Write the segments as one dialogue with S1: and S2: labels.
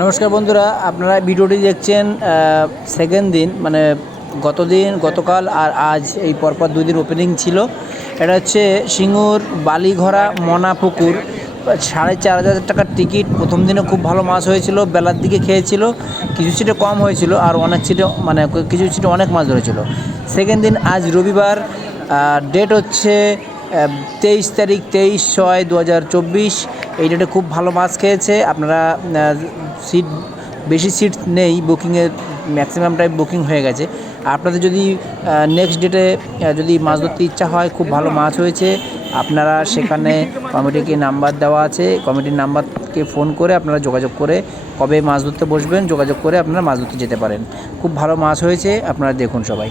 S1: নমস্কার বন্ধুরা, আপনারা ভিডিওটি দেখছেন সেকেন্ড দিন মানে গতদিন, গতকাল আর আজ এই পরপর দুই দিন ওপেনিং ছিল। এটা হচ্ছে সিঙ্গুর বালিঘরা মনা পুকুর সাড়ে চার হাজার টাকার টিকিট প্রথম দিনে খুব ভালো মাছ হয়েছিল, বেলার দিকে খেয়েছিল, কিছু সিটে কম হয়েছিল আর অনেক সিটে মানে কিছু সিটে অনেক মাছ ধরেছিল। সেকেন্ড দিন আজ রবিবার ডেট হচ্ছে তেইশ তারিখ, তেইশ ছয় দু হাজার চব্বিশ। এই ডেটে খুব ভালো মাছ খেয়েছে। আপনারা সিট বেশি সিট নেই বুকিংয়ের ম্যাক্সিমাম টাইম বুকিং হয়ে গেছে। আপনাদের যদি নেক্সট ডেটে যদি মাছ ধরতে ইচ্ছা হয় খুব ভালো মাছ হয়েছে। আপনারা সেখানে কমিটিকে নাম্বার দেওয়া আছে। কমিটির নাম্বারকে ফোন করে আপনারা যোগাযোগ করে কবে মাছ ধরতে বসবেন যোগাযোগ করে আপনারা মাছ ধরতে যেতে পারেন। খুব ভালো মাছ হয়েছে আপনারা দেখুন সবাই।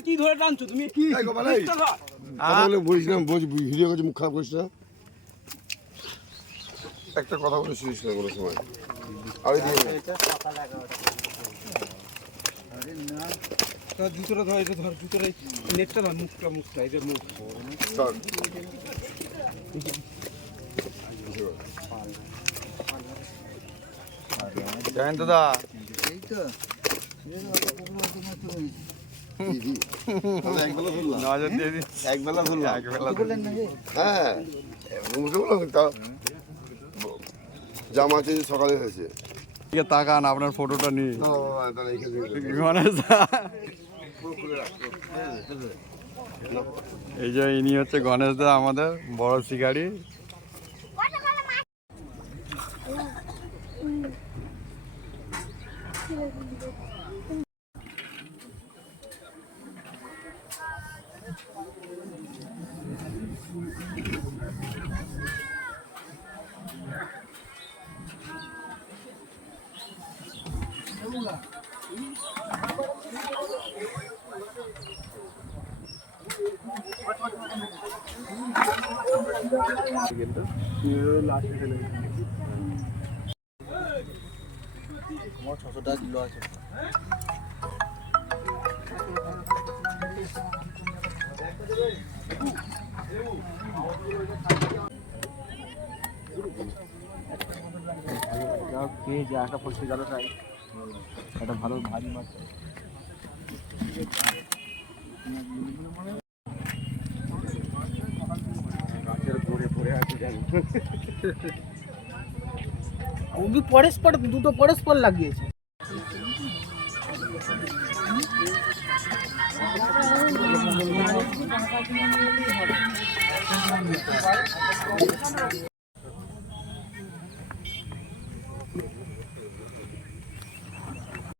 S2: কি ধরে টানছো তুমি কি
S3: এই গোপাল, এই। কথা বলে বলিস না ভিডিও কাছে মুখ খারাপ করিস না একটা কথা বলে শুনিস না কোনো সময় আরে দিয়ে
S2: জুতোটা ধর এটা ধর জুতোটা নেটটা ধর মুখটা মুখটা এদের মুখ
S3: ধর।
S4: জয়ন্ত দা
S3: কি, কি? তাহলে একবেলা ধরলাম।
S4: নজর দিয়ে দিন
S3: একবেলা ধরলাম।
S4: একবেলা
S3: মুখে বললাম তা জামা আছে সকালে হয়েছে।
S4: তাকান আপনার ফটোটা নিই
S3: না, না, না, তাহলে এইখানে রেখে দে।
S4: গণেশ দা
S3: পুরো খুলে রাখ।
S4: এই যে ইনি হচ্ছে গণেশ দা আমাদের বড় শিকারি
S1: একটা ভালো ভারী মাছ।
S2: ওগুলি পরস্পর দুটো পরস্পর লাগিয়েছে।